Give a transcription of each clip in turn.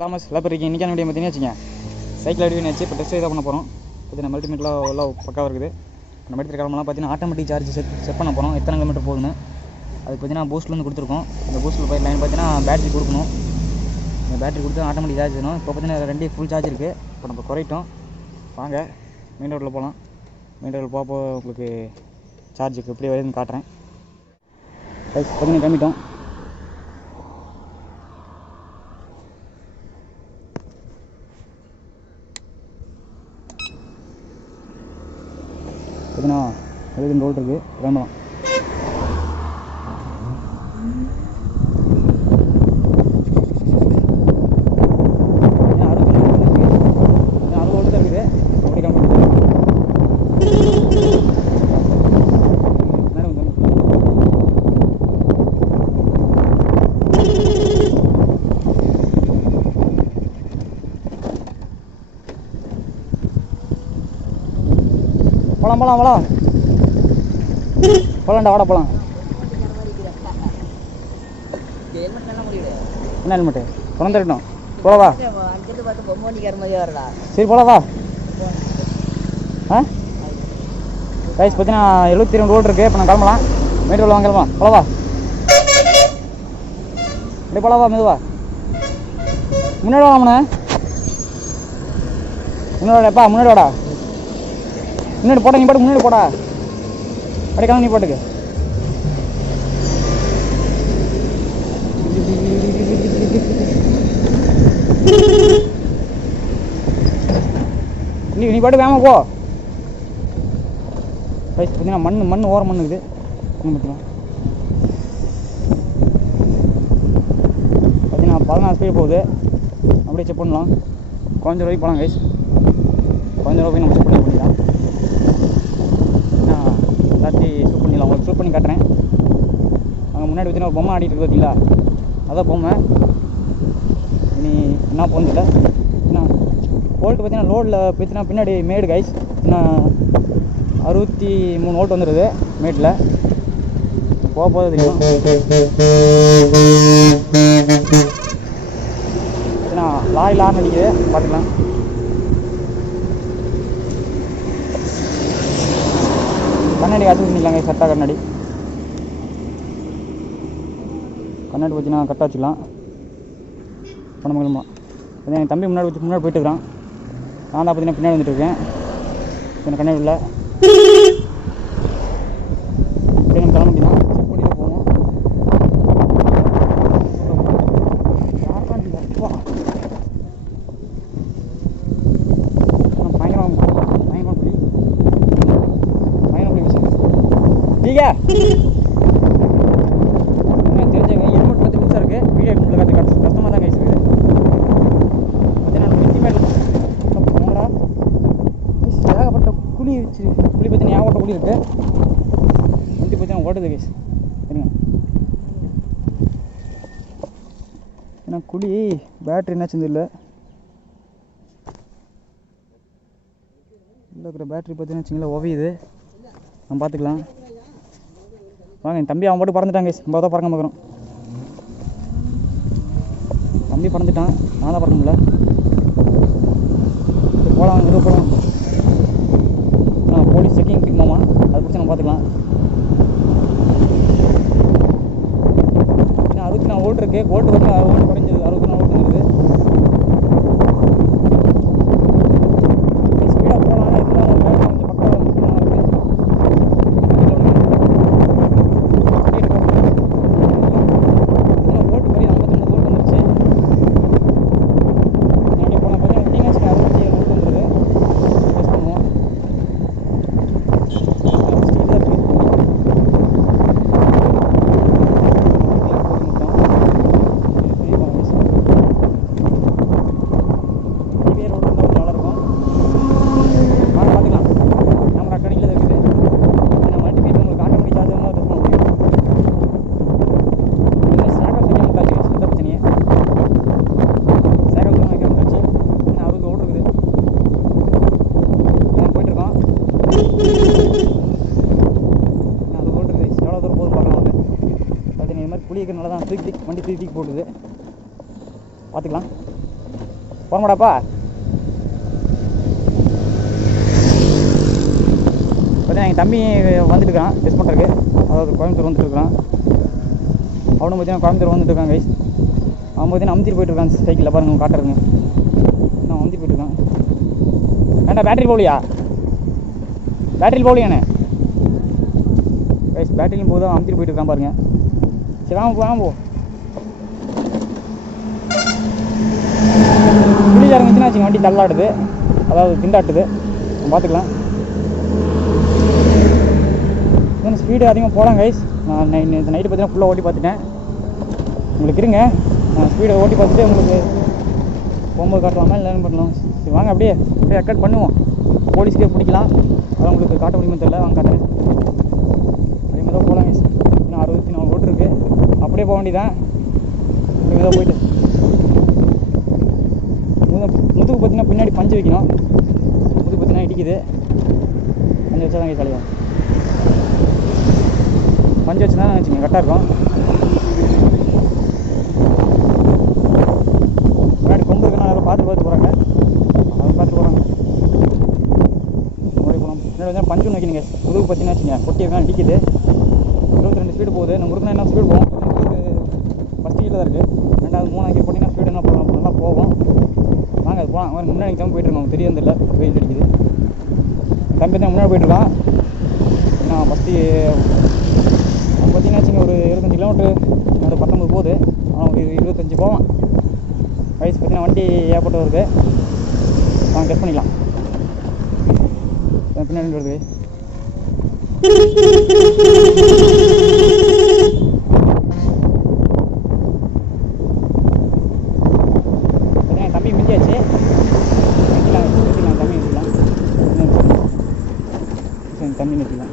Thomas எல்லாம் இருக்கீங்க இன்றைக்கான வீடியோ பார்த்தீங்கன்னா வச்சுங்க சைக்கிள் அடி வச்சு இப்போ டெஸ்ட் இதாக பண்ண போகிறோம் பார்த்தீங்கன்னா மல்டிமீட்டர்லாம் எல்லாம் பக்காவாக இருக்குது. நம்ம எடுத்துகிற கிளம்பலாம் பார்த்தீங்கன்னா ஆட்டோமேட்டிக் சார்ஜ் செட் செட் பண்ண போகிறோம் எத்தனை கிலோமீட்டர் போகுதுன்னு. அதுக்கு பார்த்தீங்கன்னா பூஸ்ட்லேருந்து கொடுத்துருக்கோம். இந்த பூஸ்ட்டில் போய் லைன் பார்த்தீங்கன்னா பேட்டரி கொடுக்கணும். இந்த பேட்டரி கொடுத்து ஆட்டோமேட்டிக் சார்ஜ் வேணும் இப்போ பார்த்தீங்கன்னா ரெண்டே ஃபுல் சார்ஜ் இருக்குது இப்போ நம்ம குறையிட்டோம். வாங்க மெயின் ரோட்டில் போகலாம் மெயின் ரோட்டில் போக உங்களுக்கு சார்ஜுக்கு எப்படி வருதுன்னு காட்டுறேன். பார்த்தீங்கன்னா கம்மிட்டோம் பார்த்தீங்கன்னா எழுபது ரோல் இருக்குது கிளம்பலாம் இன்னும் அறுபது ரோல் இருக்குது இன்னும் அறுபது ரோல் தான் இருக்குது அப்படி கிளம்பிட்டு மேடம் வந்து போலாம் போலாம் போலாம். போலாம்டா வாடா போலாம். என்ன ஹெல்மெட்டு திறந்துருக்கணும். போலவா சரி போலவா ஆ? ரைஸ் பார்த்தீங்கன்னா எழுபத்தி ரெண்டு ரோடு இருக்குது இப்போ நான் கிளம்பலாம். மெயின் ரோடு வாங்க கிளம்பலாம் போலவா அப்படியே போலவா மெதுவா. முன்னாடி வாங்கண்ணே முன்னாடி வாடா, எப்பா முன்னாடி வாடா. முன்னாடி போட நீ பாட்டு முன்னாடி போடா. அப்படியே நீ பாட்டுக்கு. நீ நீ பாட்டு வேமா போ. ரைஸ் பார்த்தீங்கன்னா மண் மண் ஓர மண் இருக்குது பார்த்தீங்கன்னா பார்த்தீங்கன்னா பதினாறு ஸ்பீடு போகுது. அப்படியே செக் பண்ணலாம். கொஞ்சம் ரூபாய்க்கு போகலாம் கைஸ் கொஞ்சம் ரூபாய் நம்ம செக் பண்ணி பண்ணிக்கலாம் நான் எல்லாத்தையும் ஷூட் பண்ணிடலாம் உங்களுக்கு ஷூட் பண்ணி காட்டுறேன் அங்கே முன்னாடி பார்த்தீங்கன்னா ஒரு பொம்மை ஆடிட்டு இருக்கு பார்த்தீங்களா? அதான் பொம்மை. இனி என்ன போனதில்லை என்ன? வோல்ட் பார்த்தீங்கன்னா லோடில் பார்த்தீங்கன்னா பின்னாடி மேடு கைஸ் என்ன? அறுபத்தி மூணு வோல்ட் வந்துடுது மேட்டில் போக போகிறது தெரியும்? ஏன்னா லாரி லாரி அடிக்குது பார்த்துக்கலாம் கண்ணாடி காசு பண்ணிக்கலாங்க கரெக்டாக கண்ணாடி. கண்ணாடி பார்த்தீங்கன்னா கரெக்டாக வச்சுக்கலாம் பண்ண முடியுமா அதான் என் தம்பி முன்னாடி வச்சு முன்னாடி போயிட்டுருக்கான் நான் தான் பார்த்தீங்கன்னா பின்னாடி வந்துட்டுருக்கேன். எனக்கு கண்ணாடி இல்லை குழி வச்சு குழி பார்த்தீங்கன்னா ஓட்ட புளி இருக்குது வண்டி பார்த்தீங்கன்னா ஓடுது கேஸ் சரிங்க ஏன்னா குழி பேட்ரி என்ன செஞ்சது இல்லை உள்ள இருக்கிற பேட்ரி பார்த்தீங்கன்னா வச்சுங்களேன் ஓவியுது. நம்ம பார்த்துக்கலாம். வாங்க என் தம்பி அவன் பாட்டு பறந்துட்டான் கேஸ் நம்ம தான் பறக்க பார்க்குறோம் தம்பி பறந்துட்டான். நான் தான் பறக்க முடியல போகலாம் போகலாம் நான் போலீஸ் செக்கிங் பிக் மாமா அதை பிடிச்சி நம்ம பார்த்துக்கலாம் இன்னும் அறுபத்தி நாலு ஓட்டு இருக்கு ஓட்டு வந்து ஓட்டு குறைஞ்சது அறுபத்தி நாலு ஓட்டு இருக்குது ஸ்பீடாக போகலாம் இருந்தாலும் பேட்டரி கொஞ்சம் பக்கம் ஸ்பீடாக இருக்குது ஓட்டு போய் ஐம்பத்தொம்பது ஓட்டு வந்துருச்சு அப்படி போன பார்த்தா விட்டிங்க அறுபத்தி ஏழு ஓட்டு வந்துருது டெஸ்ட் பண்ணுவோம் புளி இருக்கிறனால தான் தூக்கி தூக்கி வண்டி தூக்கி தூக்கி போடுது பார்த்துக்கலாம். போகமாடாப்பா பார்த்தீங்கன்னா எங்கள் தம்பி வந்துட்டு இருக்கான் டெஸ்ட் பண்ணுறதுக்கு அதாவது கோயம்புத்தூர் வந்துட்டு இருக்கான் அவனும் பார்த்தீங்கன்னா கோயம்புத்தூர் வந்துட்டு இருக்கான் கைஸ் அவன் பார்த்தீங்கன்னா அமுத்திட்டு போயிட்டு இருக்கான் சைக்கிளில் பாருங்க காட்டுறதுங்க நான் அமுத்திட்டு போயிட்டுருக்கான். இருக்கான் பேட்டரி போகலையா? பேட்டரியில் போகலையாண்ணே கைஸ் பேட்டரியும் போதும் அமுத்திட்டு போயிட்டு இருக்கான் சரி வாங்க போ வாங்க போ புளி இறங்குச்சுன்னா வச்சுங்க வண்டி தள்ளாடுது. அதாவது திண்டாட்டுது. பார்த்துக்கலாம் இன்னும் ஸ்பீடு அதிகமாக போகலாம் கைஸ் நான் நை நேற்று நைட்டு பார்த்தீங்கன்னா ஃபுல்லாக ஓட்டி பார்த்துட்டேன். உங்களுக்கு இருங்க. நான் ஸ்பீடை ஓட்டி பார்த்துட்டு உங்களுக்கு போகும்போது காட்டலாமா இல்லை பண்ணலாம் சரி வாங்க அப்படியே அப்படியே ரெக்கார்ட் பண்ணுவோம். போலீஸ்க்கே பிடிக்கலாம். அதான் உங்களுக்கு காட்ட முடியுமா தெரியல. வாங்க காட்டுறேன். அதே மாதிரி தான் போகலாம் கைஸ் இன்னும் அறுபத்தி நாலு ரோடு இருக்குது அப்படியே போக வேண்டியதான் அப்படியே தான் போயிட்டு. முது முதுகு பார்த்தீங்கன்னா பின்னாடி பஞ்சு வைக்கணும். முதுகு பார்த்தீங்கன்னா இடிக்குது. பஞ்சு வச்சா தான் கழியும் பஞ்சு வச்சுனா வச்சுக்கோங்க கரெக்டாக இருக்கும். முன்னாடி கொம்பு இருக்குன்னா அதெல்லாம் பார்த்து பார்த்து போகிறாங்க அதை பார்த்து போகிறாங்க முறை போகணும். முன்னாடி பஞ்சு ஒன்று வைக்கணுங்க. முதுகு பார்த்தீங்கன்னா வச்சுக்கோங்க கொட்டி இருக்கா இடிக்குது. இருபத்தி ரெண்டு ஸ்பீடு போகுது. நம்ம முருகனா என்ன ஸ்பீடு போகும் ஃபஸ்ட் தான் இருக்குது ரெண்டாவது மூணாக்கி போட்டிங்கன்னா ஸ்பீடு என்ன போகலாம் நல்லா போகும். வாங்க அது போகலாம் அவன் முன்னாடி தான் போயிட்டுருக்கோம் தெரியும் தெரியல வெயில் அடிக்குது. தம்பி தான் முன்னாடி போயிட்டுருக்கான் நான் ஃபஸ்ட்டு பார்த்தீங்கன்னா வச்சுங்க ஒரு இருபத்தஞ்சி கிலோமீட்ரு அது பத்தொம்பது போகுது. அவன் ஒரு இருபத்தஞ்சி போவான். வயசு பார்த்தீங்கன்னா வண்டி ஏற்பட்டு வருது அவன் கட் பண்ணிக்கலாம். பின்னாடி வருது பார்த்தீங்கன்னா என் தம்பி மிஞ்சாச்சு நிறுத்திக்கலாம் நிறுத்திக்கலாம் தம்பி நிறுத்திக்கலாம் சரி தம்பி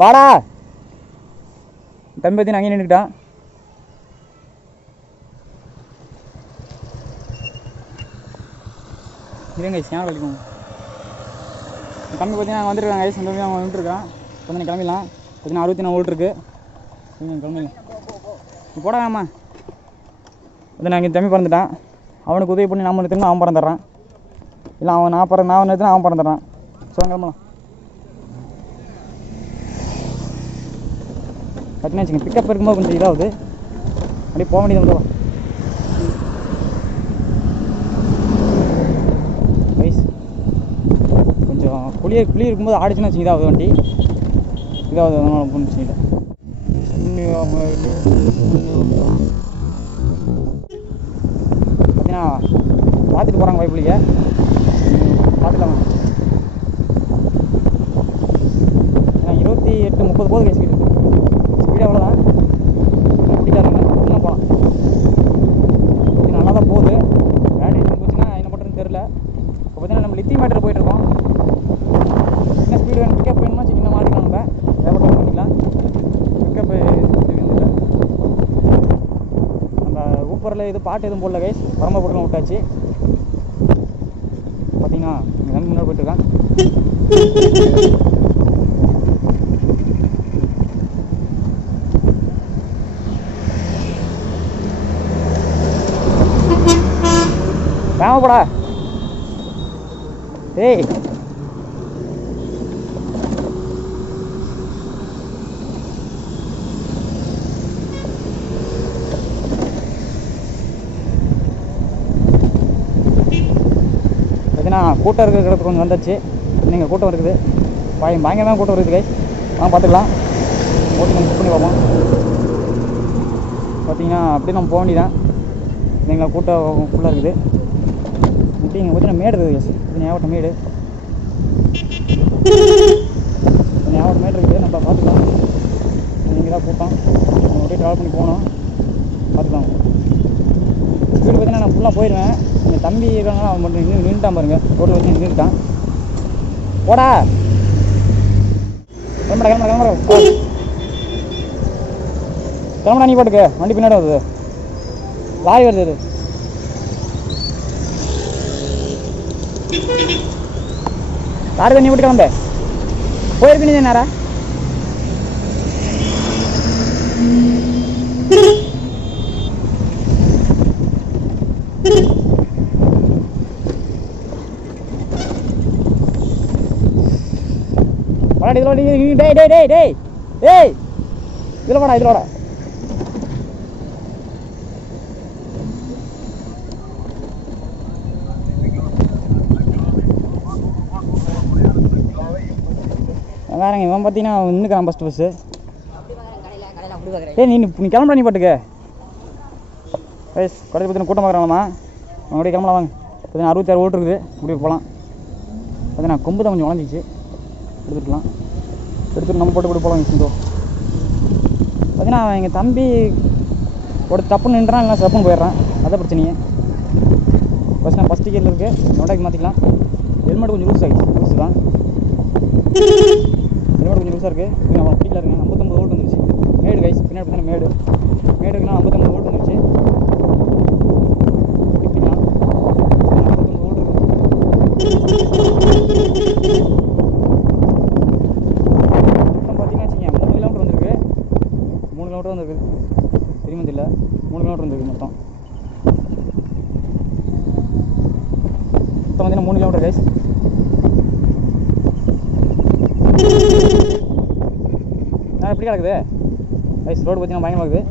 வாடா. தம்பி பற்றி அங்கே நின்றுக்கிட்டான் இருங்க சேனல் வலிக்கும் தம்பி பார்த்தீங்கன்னா வந்துருக்காங்க ஐஸ் தம்பி அவங்க வந்துருக்கான். கொஞ்சம் கிளம்பிடலாம். பார்த்தீங்கன்னா அறுபத்தி நாலு வோல்ட் இருக்கு கொஞ்சம் கிளம்பிடலாம். நீ நான் இங்கே தம்பி பிறந்துட்டான். அவனுக்கு உதவி பண்ணி நாம நிறுத்தினா அவன் பறந்துடுறான் இல்லை அவன் நான் பிறந்த நான் நிறுத்தினா அவன் பறந்துடுறான் சொல்லுங்க கிளம்பலாம் கட்டினா வச்சுங்க பிக்கப் இருக்கும்போது கொஞ்சம் இதாகுது. அப்படியே போக வேண்டியது வந்து வயசு கொஞ்சம் குளிர் குளிர் இருக்கும்போது ஆடிச்சுன்னா வச்சுங்க இதாகுது வண்டி. இதாகுது அதனால் ஒன்றும் பிரச்சனை இல்லை. பார்த்தீங்கன்னா பார்த்துட்டு போகிறாங்க வைப்புலிங்க பார்த்துக்கலாமா. ஏன்னா இருபத்தி எட்டு முப்பது போது கை ஸ்பீடு ஸ்பீடு அவ்வளோதான் பிடிக்காதுங்க இன்னும் போகலாம் கொஞ்சம் நல்லா தான் போகுது பேட்டரி போச்சுன்னா என்ன பண்ணுறதுன்னு தெரில இப்போ பார்த்தீங்கன்னா நம்ம லித்தி மேட்டர் போயிட்டுருக்கோம் என்ன ஸ்பீடு வேணும் பிக்கப் வேணுமா சின்ன மாட்டிக்கலாம் நம்ம தேவைப்பட்ட பண்ணிக்கலாம் பிக்கப் இல்லை நம்ம ஊப்பரில் இது பாட்டு எதுவும் போடல கைஸ் பரம்ப போட்டுலாம் விட்டாச்சு. பார்த்தீங்கன்னா இங்கே முன்னாடி போயிட்டுருக்கான் வேமப்படா ஏய் பார்த்தீங்கன்னா கூட்டம் இருக்கிற இடத்துக்கு கொஞ்சம் வந்தாச்சு. நீங்கள் கூட்டம் இருக்குது. பாய் பயங்கரமாக கூட்டம் இருக்குது கை வாங்க பார்த்துக்கலாம். ஓட்டி நம்ம புக் பண்ணி பார்ப்போம். பார்த்தீங்கன்னா அப்படியே நம்ம போக வேண்டியதான் நீங்கள் கூட்டம் ஃபுல்லாக இருக்குது. இப்படி இங்கே பார்த்தீங்கன்னா மேடு இருக்குது எஸ் இது ஞாபகம் மேடு. ஞாபகம் மேடு இருக்குது. நம்ம பார்த்துக்கலாம். நீங்கள் தான் கூட்டம். நம்ம அப்படியே ட்ராவல் பண்ணி போகணும். பார்த்துக்கலாம். ஸ்பீடு பார்த்தீங்கன்னா நான் ஃபுல்லாக போயிடுவேன். என் தம்பி இருக்காங்க அவன் மட்டும் நின்று நின்றுட்டான் பாருங்க. ரோட்டில் வச்சு நின்றுட்டான் போடா. கிளம்புடா கிளம்புடா கிளம்புடா. போ. கிளம்புடா நீ போட்டுக்க. வண்டி பின்னாடி வருது. லாரி வருது இது. லாரி நீ போட்டு கிளம்ப. போயிருக்கு நீ நேரா. வாடா இதில் வாடி டே டேய் டேய் டேய் டேய் டேய் இதில் வாடா இதில் வாடா வேறங்க இவன் பார்த்தீங்கன்னா நின்றுக்கிறான் ஃபஸ்ட்டு பஸ்ஸு ஏய் நீ நீ கிளம்புற நீ பாட்டுக்க ஏய் கடையில் பார்த்தீங்கன்னா கூட்டம் பார்க்குறாங்களாமா அவங்க அப்படியே கிளம்பலாம் வாங்க பார்த்தீங்கன்னா அறுபத்தாறு ஓட்டு இருக்குது முடிவுக்கு போகலாம் பார்த்தீங்கன்னா கொம்பு தான் கொஞ்சம் உழஞ்சிச்சு எடுத்துக்கலாம் எடுத்துட்டு நம்ம போட்டு கூட போகலாம் சிந்தோ பார்த்தீங்கன்னா அவன் எங்கள் தம்பி ஒரு தப்பு நின்றான் இல்லை சப்புன்னு போயிடுறான். அதான் பிரச்சனையே. ஃபஸ்ட் நான் ஃபஸ்ட் கியரில் இருக்குது நோட்டாக்கி மாற்றிக்கலாம் ஹெல்மெட் கொஞ்சம் லூஸ் ஆகிடுச்சு லூஸ் தான். ஹெல்மெட் கொஞ்சம் லூஸாக இருக்குது இப்போ நம்ம பிடிக்கல இருக்கேன் ஐம்பத்தொம்பது ஓட்டு வந்துருச்சு. மேடு கைஸ் பின்னாடி பார்த்தீங்கன்னா மேடு மேடு இருக்குன்னா ஐம்பத்தொம்பது ஓட்டு வந்துருச்சு பிடிக்கலாம் ஐம்பத்தொம்பது ஓட்டு இருக்குது மொத்தம் பார்த்தீங்கன்னா வச்சுக்கோங்க மூணு கிலோமீட்டர் வந்திருக்கு மூணு கிலோமீட்டர் வந்திருக்கு தெரியுமா தெரியல மூணு கிலோமீட்டர் வந்திருக்கு மொத்தம் மொத்தம் பார்த்தீங்கன்னா மூணு கிலோமீட்டர் கைஸ் நான் எப்படி கிடக்குது. கைஸ் ரோடு பார்த்தீங்கன்னா பயங்கரமாக இருக்குது.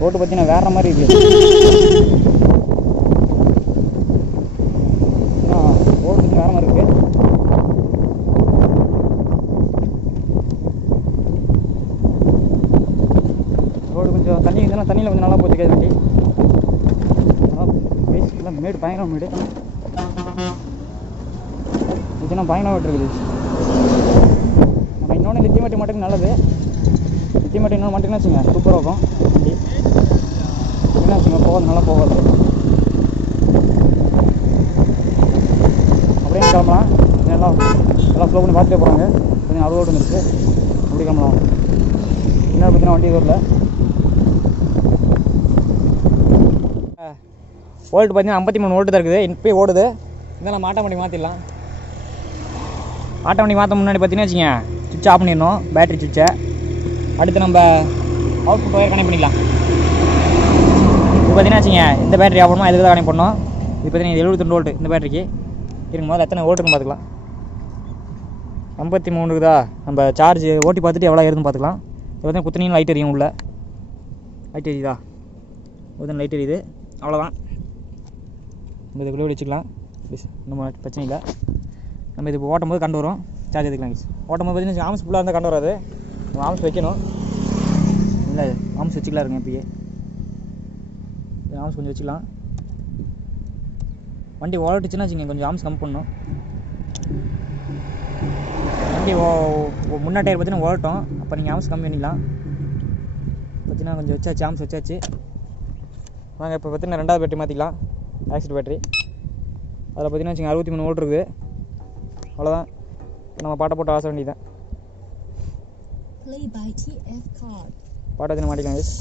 ரோடு பார்த்தீங்கன்னா வேற மாதிரி இருக்குது ரோடு பார்த்தீங்கன்னா வேற மாதிரி இருக்குது ரோடு கொஞ்சம் தண்ணி இதெல்லாம் தண்ணியில் கொஞ்சம் நல்லா போச்சு வண்டி கைஸ் எல்லாம் மேடு பயங்கரம் மேடு. இதுனா பயங்கரமாக இருக்குது. நம்ம இன்னொன்று லித்தி மட்டும் மட்டும் நல்லது. லித்தி மட்டும் இன்னொன்று மட்டும் வச்சுங்க சூப்பராக இருக்கும். வண்டி. என்ன வச்சுங்க போகாது நல்லா போகாது. அப்படியே கிளம்பலாம். எல்லாம் எல்லாம் ஸ்லோ பண்ணி பார்த்துட்டே போகிறாங்க கொஞ்சம் அறுபது ஓட்டு அப்படி கிளம்பலாம். என்ன பார்த்தீங்கன்னா வண்டி வரல. வோல்ட் பார்த்தீங்கன்னா ஐம்பத்தி மூணு வோல்ட்டு தான் இருக்குது. இப்போ ஓடுது. இதெல்லாம் மாட்ட வண்டி மாற்றிடலாம் ஆட்டோ வண்டி மாற்ற முன்னாடி பார்த்தீங்கன்னா வச்சுங்க சுவிட்ச் ஆஃப் பண்ணிடணும். பேட்டரி சுவிட்சை அடுத்து நம்ம அவுட்புட் ஒயர் கனெக்ட் பண்ணிக்கலாம் இப்போ பார்த்தீங்கன்னா வச்சுங்க இந்த பேட்டரி ஆஃப் பண்ணணும்? இதுக்கு தான் கனெக்ட் பண்ணோம் இது பார்த்தீங்கன்னா எழுபத்தி வோல்ட் இந்த பேட்டரிக்கு இருங்க முதல்ல எத்தனை ஓட்டுன்னு பார்த்துக்கலாம். ஐம்பத்தி மூணு இருக்குதா? நம்ம சார்ஜ் ஓட்டி பார்த்துட்டு எவ்வளோ ஏறுதுன்னு பார்த்துக்கலாம். இது பார்த்தீங்கன்னா குத்தனையும் லைட் எரியும் உள்ள. லைட் எரியுதா? ஒரு லைட் எரியுது. அவ்வளோதான் நம்ம இதுக்குள்ளே வச்சுக்கலாம் நம்ம பிரச்சனை இல்லை. நம்ம இது ஓட்டும் போது கண்டு வரும். சார்ஜ் எடுத்துக்கலாம் ஓட்டும் போது பார்த்தீங்கன்னா ஆம்ஸ் ஃபுல்லாக இருந்தால் கண்டு வராது. நம்ம ஆம்ஸ் வைக்கணும். இல்லை ஆம்ஸ் வச்சுக்கலாம் இருங்க இப்பயே. ஆம்ஸ் கொஞ்சம் வச்சுக்கலாம். வண்டி ஓட்டுச்சுன்னா வச்சுங்க கொஞ்சம் ஆம்ஸ் கம்மி பண்ணணும். வண்டி ஓ முன்னா டயர் பார்த்தீங்கன்னா ஓடட்டும் அப்போ நீங்கள் ஆம்ஸ் கம்மி பண்ணிக்கலாம். பார்த்தீங்கன்னா கொஞ்சம் வச்சாச்சு ஆம்ஸ் வச்சாச்சு. வாங்க இப்போ பார்த்தீங்கன்னா ரெண்டாவது பேட்டரி மாற்றிக்கலாம் ஆக்சிட் பேட்டரி அதில் பார்த்தீங்கன்னா வச்சுங்க அறுபத்தி மூணு வோல்ட் இருக்குது. அவ்வளோதான் நம்ம பாட்டை போட்டு ஆசை வேண்டியதான். பாட்டை வச்சு மாட்டிக்கலாம் guys.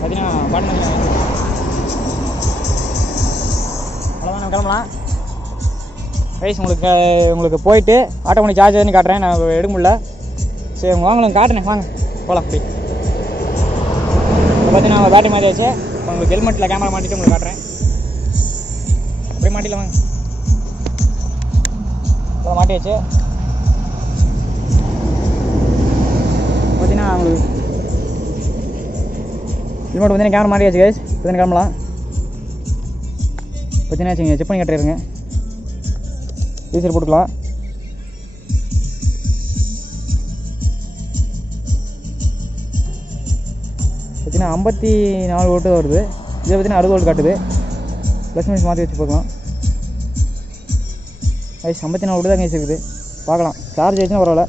பார்த்தீங்கன்னா பாட்டு அவ்வளோதான் நம்ம கிளம்பலாம். ரைஸ் உங்களுக்கு உங்களுக்கு போயிட்டு ஆட்டோமேட்டிக் சார்ஜ் பண்ணி காட்டுறேன். நான் எடுக்க முடியல. சரி உங்க காட்டுறேன். வாங்க போகலாம் அப்படி இப்போ பார்த்தீங்கன்னா பேட்டரி மாதிரி வச்சு உங்களுக்கு ஹெல்மெட்டில் கேமரா மாட்டிட்டு உங்களுக்கு காட்டுறேன். அப்படியே மாட்டில வாங்க. இப்போ மாட்டியாச்சு பார்த்தீங்கன்னா உங்களுக்கு ஹெல்மெட் பார்த்தீங்கன்னா கேமரா மாட்டியாச்சு கைஸ் பார்த்தீங்கன்னா கிளம்பலாம் பார்த்தீங்கன்னா வச்சுங்க செக் பண்ணி கட்டிடுங்க டீசல் போட்டுக்கலாம் பார்த்தீங்கன்னா ஐம்பத்தி நாலு ஓட்டு வருது. இதை பார்த்தீங்கன்னா அறுபது ஓட்டு காட்டுது. ப்ளஸ் மைனஸ் மாற்றி வச்சு பார்க்கலாம் ஐஸ் ஐம்பத்தி நாலு ஓட்டு தான் கைஸ் இருக்குது. பார்க்கலாம். சார்ஜ் ஆச்சுன்னா பரவாயில்ல.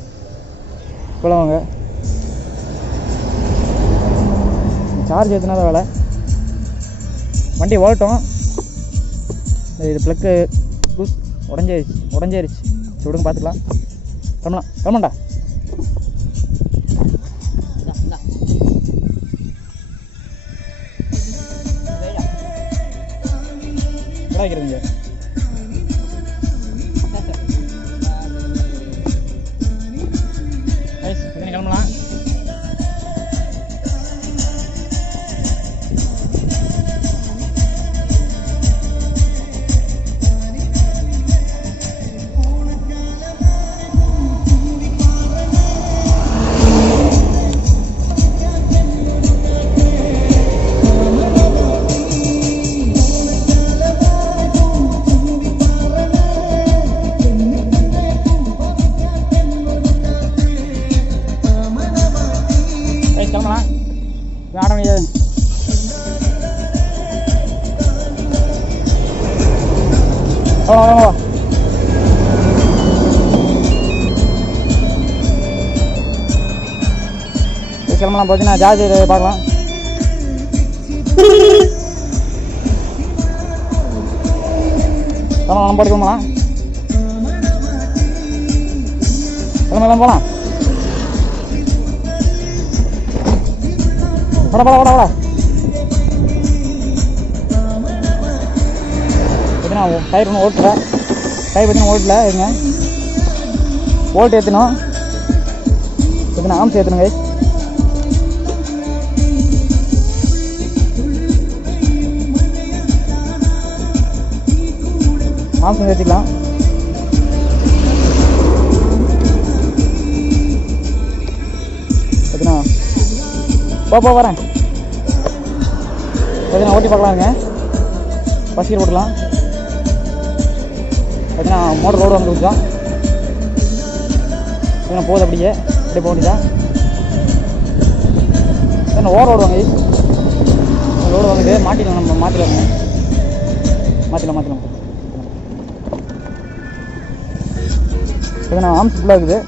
போகலாம் வாங்க. சார்ஜ் ஏற்றினா தான் வேலை. வண்டி ஓடட்டும் இது ப்ளக்கு உடஞ்சாயிருச்சு உடஞ்சாயிருச்சு உடஞ்சிருச்சு. விடுங்க பார்த்துக்கலாம். கிளம்பலாம் கிளம்பண்டா இந்தா, நாளைக்கு கிளம்பலாம் இது ஆட முடியாது வா கிளம்பலாம் பார்த்தீங்கன்னா ஜாதி பார்க்கலாம். கிளம்பலாம் நம்ம கிளம்பலாம் கிளம்பலாம் போகலாம் வாடா வாடா வாடா வாடா. பார்த்தீங்கன்னா டயர் ஒன்று ஓட்டுறேன் டயர் பார்த்தீங்கன்னா ஓட்டல இருங்க. ஓல்ட் ஏற்றணும் பார்த்தீங்கன்னா ஆம்ஸ் ஏற்றணுங்க கை ஆம்ஸ் ஏற்றிக்கலாம் போ போ வரேன். பார்த்தீங்கன்னா ஓட்டி பார்க்கலாம் இருங்க பசிக்கிற ஓட்டலாம். பார்த்தீங்கன்னா மோட்டர் ரோடு வந்து கொஞ்சம் பார்த்தீங்கன்னா போகுது அப்படியே அப்படியே போக வேண்டியதா என்ன ஓவர் ஓடுவாங்க ரோடு வாங்குது மாட்டிடலாம் நம்ம மாற்றிடலாங்க மாற்றிடலாம் மாற்றிடலாம் பார்த்தீங்கன்னா ஆம்ஸ் ஃபுல்லாக இருக்குது.